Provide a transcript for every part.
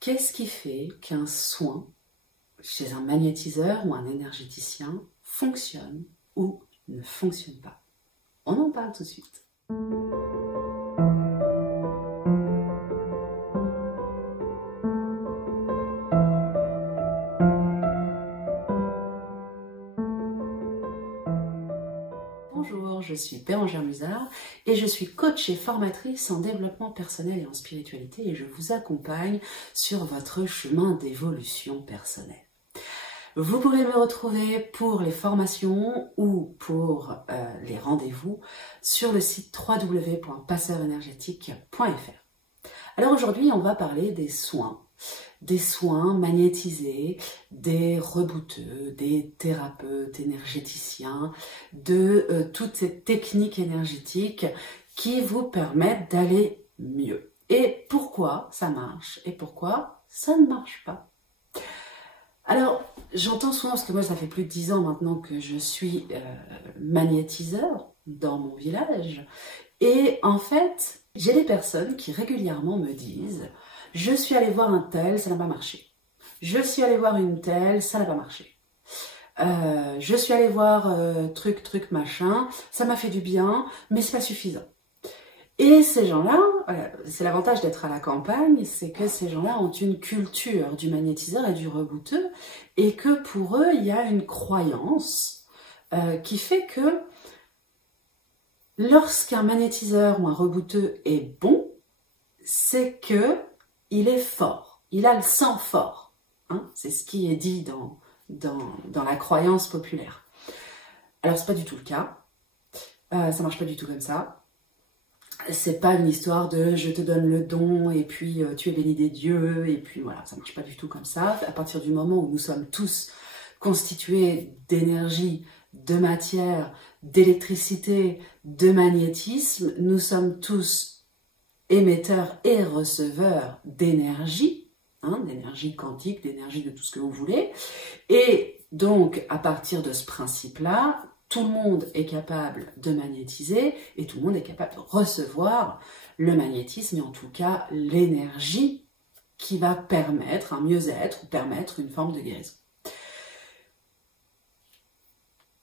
Qu'est-ce qui fait qu'un soin chez un magnétiseur ou un énergéticien fonctionne ou ne fonctionne pas? On en parle tout de suite. Bonjour, je suis Bérangère Musard et je suis coach et formatrice en développement personnel et en spiritualité et je vous accompagne sur votre chemin d'évolution personnelle. Vous pourrez me retrouver pour les formations ou pour les rendez-vous sur le site www.passeursénergétique.fr. Alors aujourd'hui, on va parler des soins magnétisés, des rebouteux, des thérapeutes énergéticiens, de toutes ces techniques énergétiques qui vous permettent d'aller mieux. Et pourquoi ça marche et pourquoi ça ne marche pas? Alors, j'entends souvent, parce que moi ça fait plus de 10 ans maintenant que je suis magnétiseur dans mon village, et en fait, j'ai des personnes qui régulièrement me disent « Je suis allée voir un tel, ça n'a pas marché. Je suis allée voir une telle, ça n'a pas marché. Je suis allée voir truc, machin, ça m'a fait du bien, mais c'est pas suffisant. » Et ces gens-là, c'est l'avantage d'être à la campagne, c'est que ces gens-là ont une culture du magnétiseur et du rebouteux, et que pour eux, il y a une croyance qui fait que lorsqu'un magnétiseur ou un rebouteux est bon, c'est que il est fort, il a le sang fort. Hein, c'est ce qui est dit dans la croyance populaire. Alors c'est pas du tout le cas, ça marche pas du tout comme ça. C'est pas une histoire de je te donne le don et puis tu es béni des dieux et puis voilà, ça marche pas du tout comme ça. À partir du moment où nous sommes tous constitués d'énergie, de matière, d'électricité, de magnétisme, nous sommes tous émetteurs et receveurs d'énergie, hein, d'énergie quantique, d'énergie de tout ce que vous voulez. Et donc, à partir de ce principe-là, tout le monde est capable de magnétiser et tout le monde est capable de recevoir le magnétisme et en tout cas l'énergie qui va permettre un mieux-être ou permettre une forme de guérison.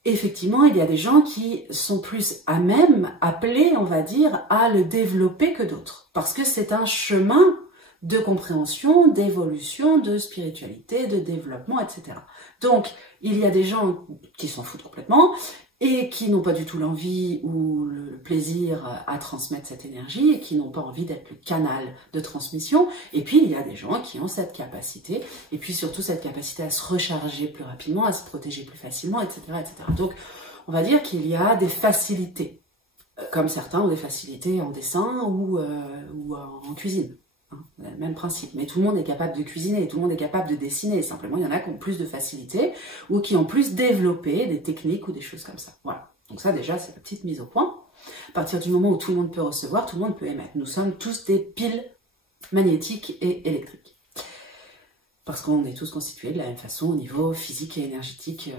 Effectivement, il y a des gens qui sont plus à même, appelés, on va dire, à le développer que d'autres. Parce que c'est un chemin de compréhension, d'évolution, de spiritualité, de développement, etc. Donc, il y a des gens qui s'en foutent complètement et qui n'ont pas du tout l'envie ou le plaisir à transmettre cette énergie et qui n'ont pas envie d'être le canal de transmission. Et puis, il y a des gens qui ont cette capacité et puis surtout cette capacité à se recharger plus rapidement, à se protéger plus facilement, etc., etc. Donc, on va dire qu'il y a des facilités, comme certains ont des facilités en dessin ou en cuisine. Même principe, mais tout le monde est capable de cuisiner, tout le monde est capable de dessiner, simplement il y en a qui ont plus de facilité ou qui ont plus développé des techniques ou des choses comme ça. Voilà, donc ça déjà c'est la petite mise au point. À partir du moment où tout le monde peut recevoir, tout le monde peut émettre. Nous sommes tous des piles magnétiques et électriques. Parce qu'on est tous constitués de la même façon au niveau physique et énergétique.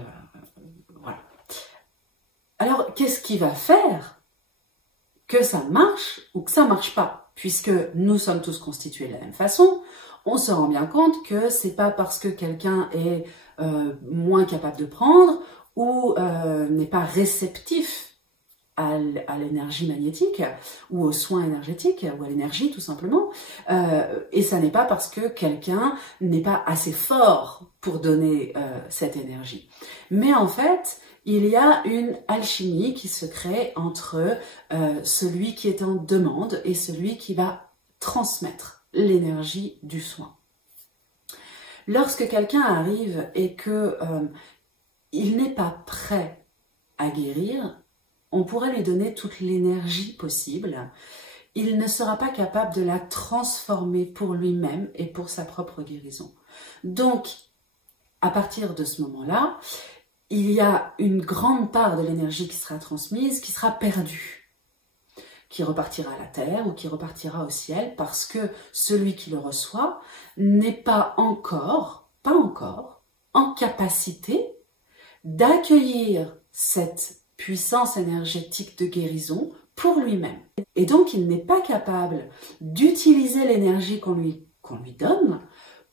Voilà. Alors qu'est-ce qui va faire que ça marche ou que ça marche pas? Puisque nous sommes tous constitués de la même façon, on se rend bien compte que c'est pas parce que quelqu'un est moins capable de prendre ou n'est pas réceptif à l'énergie magnétique ou aux soins énergétiques ou à l'énergie tout simplement, et ça n'est pas parce que quelqu'un n'est pas assez fort pour donner cette énergie. Mais en fait, il y a une alchimie qui se crée entre celui qui est en demande et celui qui va transmettre l'énergie du soin. Lorsque quelqu'un arrive et que il n'est pas prêt à guérir, on pourrait lui donner toute l'énergie possible. Il ne sera pas capable de la transformer pour lui-même et pour sa propre guérison. Donc, à partir de ce moment-là, il y a une grande part de l'énergie qui sera transmise, qui sera perdue, qui repartira à la terre ou qui repartira au ciel parce que celui qui le reçoit n'est pas encore en capacité d'accueillir cette puissance énergétique de guérison pour lui-même. Et donc, il n'est pas capable d'utiliser l'énergie qu'on qu'on lui donne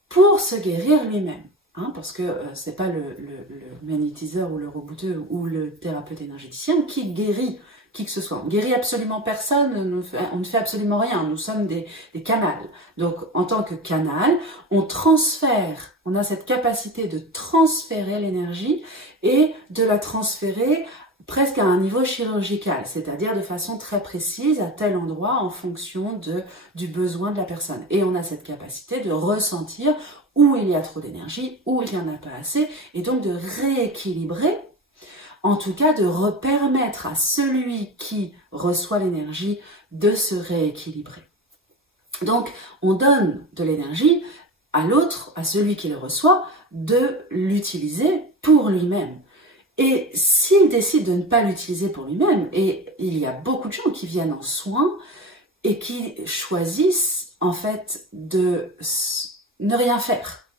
pour se guérir lui-même. Hein, parce que c'est pas le magnétiseur ou le rebooteux ou le thérapeute énergéticien qui guérit qui que ce soit. On guérit absolument personne, on ne fait absolument rien, nous sommes des canals. Donc en tant que canal, on transfère, on a cette capacité de transférer l'énergie et de la transférer presque à un niveau chirurgical, c'est-à-dire de façon très précise à tel endroit en fonction du besoin de la personne. Et on a cette capacité de ressentir où il y a trop d'énergie, où il n'y en a pas assez, et donc de rééquilibrer, en tout cas de permettre à celui qui reçoit l'énergie de se rééquilibrer. Donc on donne de l'énergie à l'autre, à celui qui le reçoit, de l'utiliser pour lui-même. Et s'il décide de ne pas l'utiliser pour lui-même, et il y a beaucoup de gens qui viennent en soins et qui choisissent en fait de ne rien faire,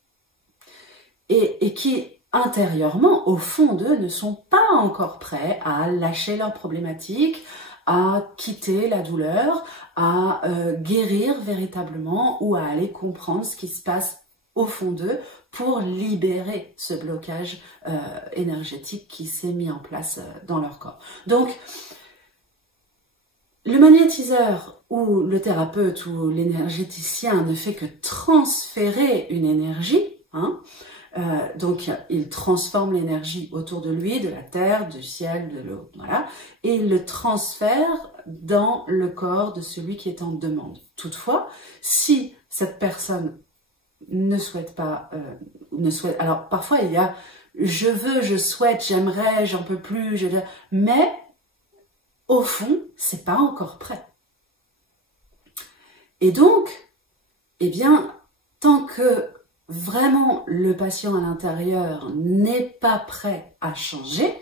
et qui intérieurement, au fond d'eux, ne sont pas encore prêts à lâcher leurs problématiques, à quitter la douleur, à guérir véritablement ou à aller comprendre ce qui se passe au fond d'eux pour libérer ce blocage énergétique qui s'est mis en place dans leur corps. Donc, le magnétiseur ou le thérapeute ou l'énergéticien ne fait que transférer une énergie, hein, donc il transforme l'énergie autour de lui, de la terre, du ciel, de l'eau, voilà, et il le transfère dans le corps de celui qui est en demande. Toutefois, si cette personne ne souhaite pas, alors parfois il y a je veux, je souhaite, j'aimerais, j'en peux plus, mais au fond, c'est pas encore prêt. Et donc, eh bien, tant que vraiment le patient à l'intérieur n'est pas prêt à changer,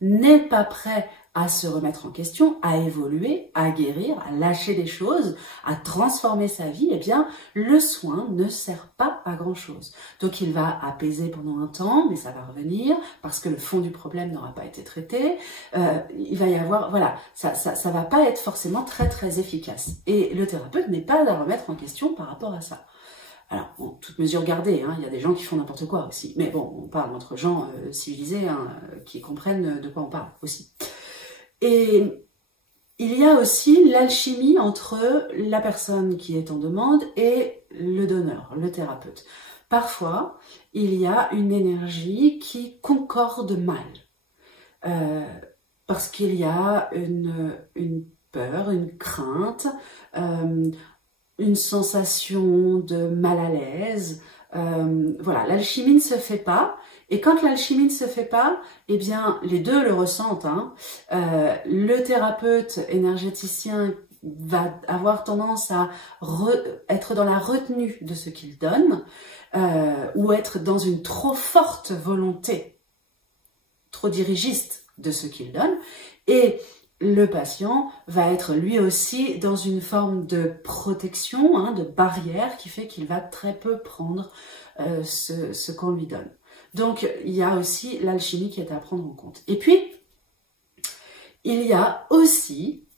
n'est pas prêt à se remettre en question, à évoluer, à guérir, à lâcher des choses, à transformer sa vie, eh bien, le soin ne sert pas à grand chose. Donc, il va apaiser pendant un temps, mais ça va revenir parce que le fond du problème n'aura pas été traité. Il va y avoir, voilà, ça va pas être forcément très, très efficace. Et le thérapeute n'est pas à remettre en question par rapport à ça. Alors, bon, toute mesure gardée, hein, il y a des gens qui font n'importe quoi aussi. Mais bon, on parle entre gens civilisés hein, qui comprennent de quoi on parle aussi. Et il y a aussi l'alchimie entre la personne qui est en demande et le donneur, le thérapeute. Parfois, il y a une énergie qui concorde mal. Parce qu'il y a une peur, une crainte, une sensation de mal à l'aise. Voilà, l'alchimie ne se fait pas. Et quand l'alchimie ne se fait pas, eh bien, les deux le ressentent. Hein. Le thérapeute énergéticien va avoir tendance à être dans la retenue de ce qu'il donne ou être dans une trop forte volonté, trop dirigiste de ce qu'il donne. Et le patient va être lui aussi dans une forme de protection, hein, de barrière qui fait qu'il va très peu prendre ce qu'on lui donne. Donc, il y a aussi l'alchimie qui est à prendre en compte. Et puis, il y a aussi,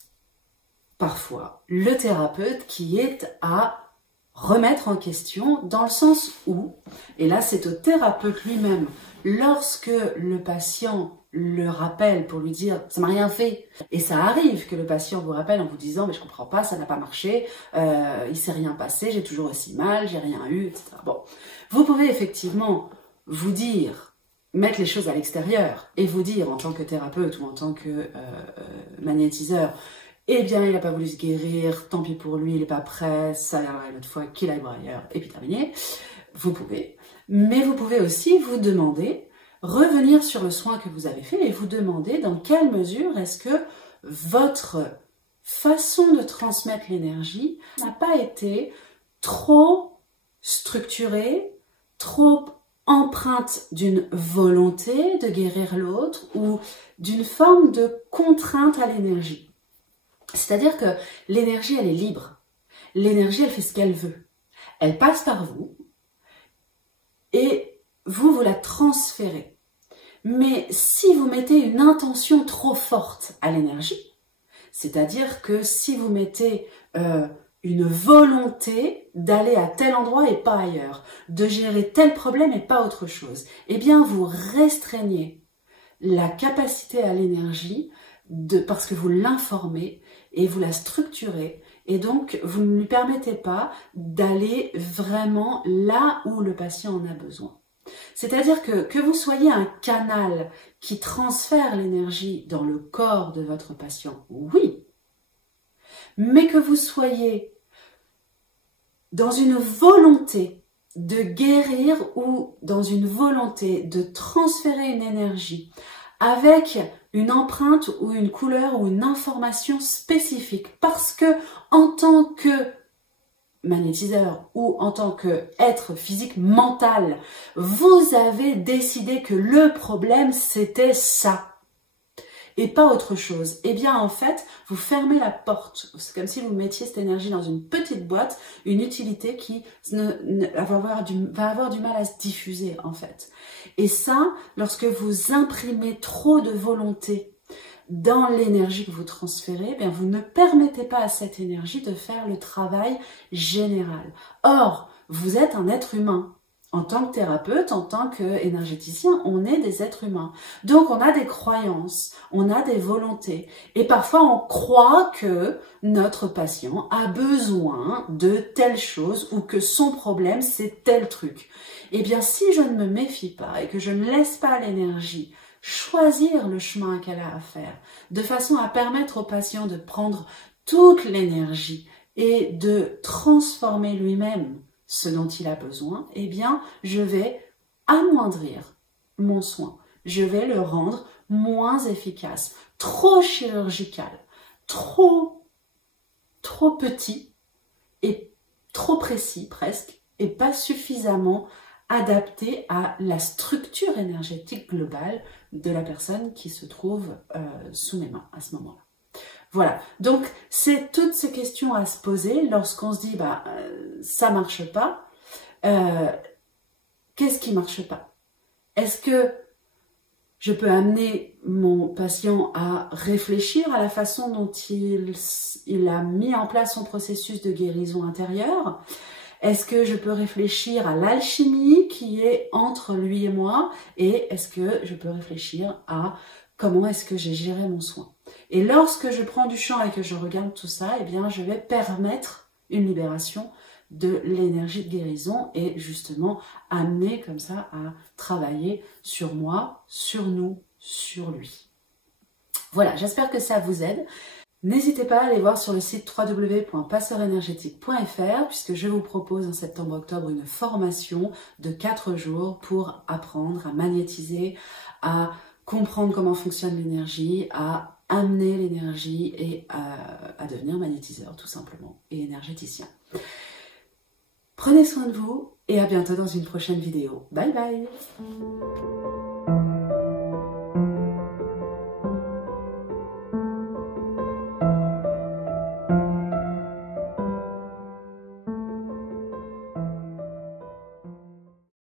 parfois, le thérapeute qui est à remettre en question dans le sens où, et là c'est au thérapeute lui-même, lorsque le patient le rappelle pour lui dire « ça m'a rien fait », et ça arrive que le patient vous rappelle en vous disant « mais je comprends pas, ça n'a pas marché, il s'est rien passé, j'ai toujours aussi mal, j'ai rien eu, etc. » Bon, vous pouvez effectivement vous dire, mettre les choses à l'extérieur et vous dire en tant que thérapeute ou en tant que magnétiseur, eh bien il n'a pas voulu se guérir, tant pis pour lui, il n'est pas prêt, ça viendra une autre fois qu'il aille voir ailleurs, et puis terminé. Vous pouvez. Mais vous pouvez aussi vous demander, revenir sur le soin que vous avez fait et vous demander dans quelle mesure est-ce que votre façon de transmettre l'énergie n'a pas été trop structurée, trop empreinte d'une volonté de guérir l'autre ou d'une forme de contrainte à l'énergie. C'est-à-dire que l'énergie, elle est libre. L'énergie, elle fait ce qu'elle veut. Elle passe par vous et vous la transférez. Mais si vous mettez une intention trop forte à l'énergie, c'est-à-dire que si vous mettez une volonté d'aller à tel endroit et pas ailleurs, de gérer tel problème et pas autre chose, eh bien vous restreignez la capacité à l'énergie parce que vous l'informez et vous la structurez, et donc vous ne lui permettez pas d'aller vraiment là où le patient en a besoin. C'est-à-dire que vous soyez un canal qui transfère l'énergie dans le corps de votre patient, oui, mais que vous soyez dans une volonté de guérir ou dans une volonté de transférer une énergie avec une empreinte ou une couleur ou une information spécifique, parce que en tant que magnétiseur ou en tant qu'être physique mental, vous avez décidé que le problème c'était ça et pas autre chose. Eh bien en fait, vous fermez la porte. C'est comme si vous mettiez cette énergie dans une petite boîte, une utilité qui va avoir du mal à se diffuser en fait. Et ça, lorsque vous imprimez trop de volonté dans l'énergie que vous transférez, eh bien vous ne permettez pas à cette énergie de faire le travail général. Or, vous êtes un être humain. En tant que thérapeute, en tant qu'énergéticien, on est des êtres humains. Donc on a des croyances, on a des volontés. Et parfois on croit que notre patient a besoin de telle chose ou que son problème c'est tel truc. Eh bien si je ne me méfie pas et que je ne laisse pas l'énergie choisir le chemin qu'elle a à faire, de façon à permettre au patient de prendre toute l'énergie et de transformer lui-même ce dont il a besoin, eh bien, je vais amoindrir mon soin. Je vais le rendre moins efficace, trop chirurgical, trop petit et trop précis presque, et pas suffisamment adapté à la structure énergétique globale de la personne qui se trouve sous mes mains à ce moment-là. Voilà, donc c'est toutes ces questions à se poser lorsqu'on se dit ça marche pas. Qu'est-ce qui marche pas? Est-ce que je peux amener mon patient à réfléchir à la façon dont il a mis en place son processus de guérison intérieure? Est-ce que je peux réfléchir à l'alchimie qui est entre lui et moi? Et est-ce que je peux réfléchir à comment est-ce que j'ai géré mon soin? Et lorsque je prends du champ et que je regarde tout ça, eh bien, je vais permettre une libération de l'énergie de guérison et justement amener comme ça à travailler sur moi, sur nous, sur lui. Voilà, j'espère que ça vous aide. N'hésitez pas à aller voir sur le site www.passeurénergétique.fr puisque je vous propose en septembre-octobre une formation de 4 jours pour apprendre à magnétiser, à comprendre comment fonctionne l'énergie, à amener l'énergie et à devenir magnétiseur tout simplement et énergéticien. Prenez soin de vous et à bientôt dans une prochaine vidéo. Bye bye!